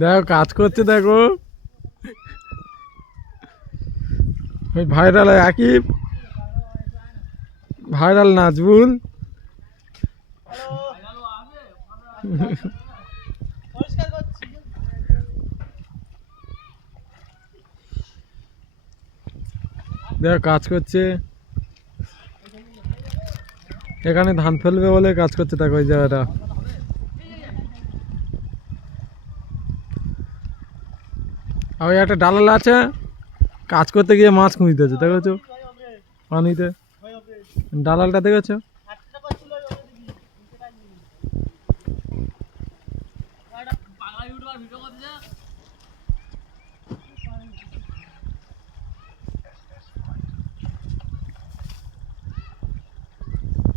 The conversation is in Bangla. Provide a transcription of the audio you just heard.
দেখো কাজ করছে, দেখো ওই ভাইরাল আকিব, ভাইরাল নাজবুল। দেখো কাজ করছে, এখানে ধান ফেলবে বলে কাজ করছে, দেখো ওই জায়গাটা। আর ওই একটা ডালাল আছে, কাজ করতে গিয়ে মাছ খুঁজতেছে, দেখেছো পানিতে, ডালালটা দেখেছো?